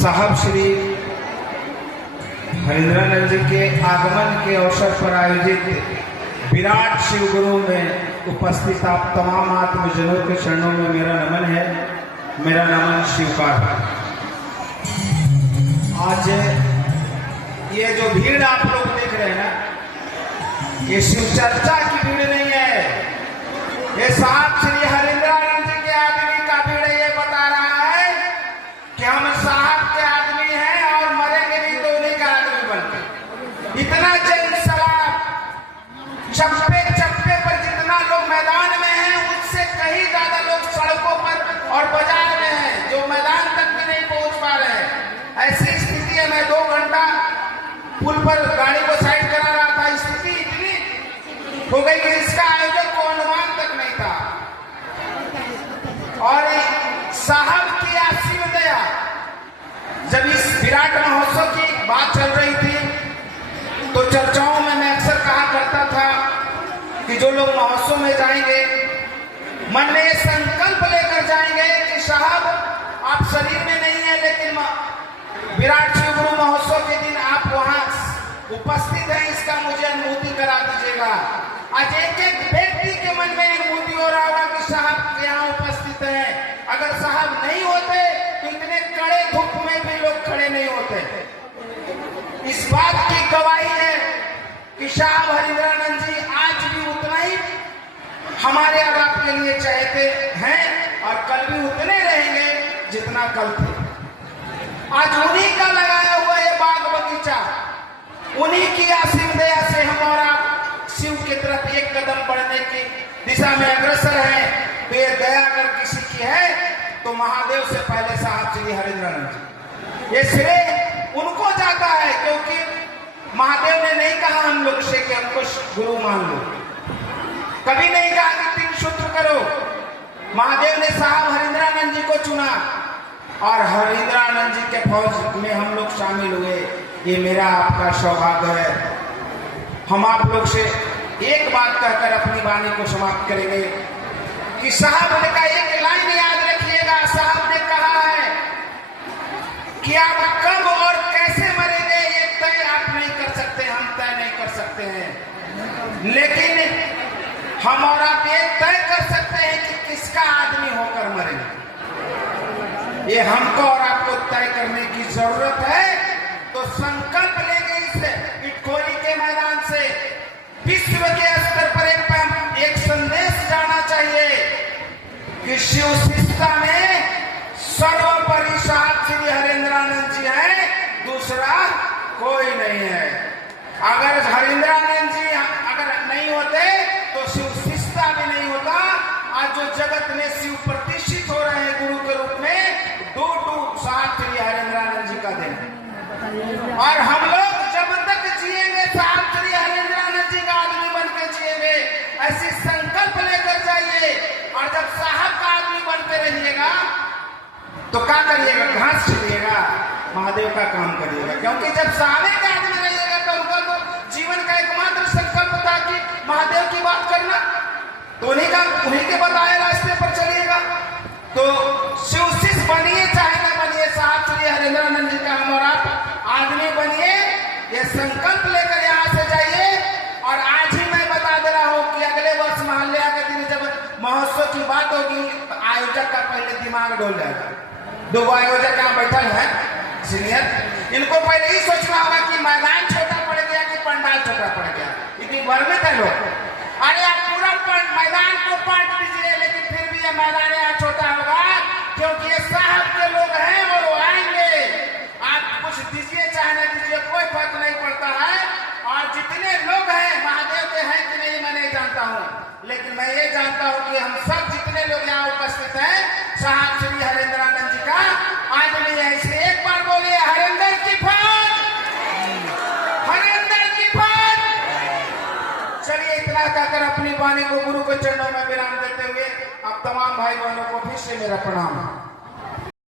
साहब श्री हरिंद्रानंद जी के आगमन के अवसर पर आयोजित विराट शिव गुरु में उपस्थित आप तमाम आत्मजनों के चरणों में मेरा नमन है, मेरा नमन स्वीकार है। आज ये जो भीड़ आप लोग देख रहे हैं ना, ये शिव चर्चा की भीड़ नहीं है, ये साहब श्री हरिंद्रानंद जी के आदमी का भीड़ ये बता रहा है कि हम साहब के आदमी हैं और मरेंगे नहीं तो उन्हीं का आदमी बनते। इतना जन सलाह चप्पे चप्पे पर जितना लोग मैदान में हैं उससे कहीं ज्यादा लोग सड़कों पर और बाजार में हैं, जो मैदान तक भी नहीं पहुंच पा रहे हैं। ऐसी स्थिति है, मैं 2 घंटा पुल पर गाड़ी को साइड करा रहा था, स्थिति इतनी हो गई कि इसका आयोजक को अनुमान तक नहीं था। और साहब की आशीर्वाद दया, जब इस विराट महोत्सव की बात चल रही थी तो चर्चाओं में मैं अक्सर कहा करता था कि जो लोग महोत्सव में जाएंगे मन में ये संकल्प लेकर जाएंगे कि साहब आप शरीर में नहीं है लेकिन विराट शिव गुरु महोत्सव के दिन आप वहां उपस्थित हैं, इसका मुझे अनुभूति करा दीजिएगा। आज एक एक व्यक्ति के मन में अनुभूति हो रहा होगा कि साहब यहाँ उपस्थित हैं। अगर साहब नहीं होते तो इतने कड़े धूप में भी लोग खड़े नहीं होते। इस बात की गवाही है कि साहब हरिंद्रानंद जी आज भी उतना ही हमारे और आपके लिए चाहते हैं और कल भी उतने रहेंगे जितना कल थे। आज उन्हीं का लगाया हुआ ये बाग बगीचा, उन्हीं की आशीर्वाद से हम और आप शिव की तरफ एक कदम बढ़ने की दिशा में अग्रसर हैं। तो ये दया अगर किसी की है तो महादेव से पहले साहब श्री हरिंद्रानंद जी, ये श्रेय उनको जाता है, क्योंकि महादेव ने नहीं कहा हम लोग से कि हमको गुरु मान लो, कभी नहीं कहा कि 3 सूत्र करो। महादेव ने साहब हरिंद्रानंद जी को चुना और हरिंद्रानंद जी के फौज में हम लोग शामिल हुए। ये मेरा आपका सौभाग्य है। हम आप लोग से एक बात कहकर अपनी वाणी को समाप्त करेंगे कि साहब ने का एक लाइन याद रखिएगा। साहब ने कहा है कि आप कब और कैसे मरेंगे ये तय आप नहीं कर सकते, हम तय नहीं कर सकते हैं, लेकिन हम और आप ये तय कर सकते हैं कि किसका आदमी होकर मरेंगे। ये हमको और आपको तय करने की जरूरत है। तो संकल्प लेंगे इस इटखोरी के मैदान से विश्व के स्तर पर एक संदेश जाना चाहिए कि शिव शिष्टता में सर्वोपरि साहब श्री हरिंद्रानंद जी हैं, दूसरा कोई नहीं है। अगर हरिंद्रानंद जी अगर नहीं होते तो शिव शिष्टता भी नहीं होता। आज जो जगत में शिव प्रतिष्ठित हो रहे हैं गुरु के रूप में, दो साहब श्री हरिंद्रानंद जी का देन। और हम लोग जब तक जिएंगे साहब श्री हरिंद्रानंद जी का आदमी बनकर जिएंगे, ऐसी संकल्प लेकर जाइए। और जब साहब का आदमी बनते रहिएगा तो क्या करिएगा, घास छिलिएगा, महादेव का काम करिएगा। क्योंकि जब साहब का आदमी रहिएगा तो उनका तो जीवन का एकमात्र संकल्प था कि महादेव की बात करना, तो उन्हीं के बताए रास्ते पर चलिएगा। तो शिव शिष्य बनिए चाहे न बनिए, साहब श्री हरिंद्रानंद जी का हम और आप आदमी बनिए। ये संकल्प लेकर यहाँ से जाइए। और आज ही मैं बता दे रहा हूँ कि अगले वर्ष महालया के दिन जब महोत्सव की बात होगी तो आयोजक का पहले दिमाग डोल जाएगा। 2 आयोजक यहाँ बैठल है सीनियर, इनको पहले ही सोचना होगा कि मैदान छोटा पड़ गया कि पंडाल छोटा पड़ गया। इतनी भ्रमित है लोग। अरे आप पूरा मैदान को पाट दीजिए, लेकिन फिर भी ये मैदान यहाँ छोटा होगा क्योंकि ये साहब के लोग हैं और वो आएंगे। आप कुछ दीजिए चाहे न दीजिए, कोई फर्क नहीं पड़ता है। और जितने लोग हैं महादेव के हैं कि नहीं मैं नहीं जानता हूँ, लेकिन मैं ये जानता हूँ कि हम सब जितने लोग यहाँ उपस्थित हैं साहब श्री हरिंद्रानंद जी का आदमी है। इसलिए एक बार बोलिए हरिंदर की फौज, हरिंदर की फौज। चलिए इतना कहकर अपनी वाणी को गुरु के चरणों में विराम देते हुए आप तमाम भाई बहनों को फिर से मेरा प्रणाम।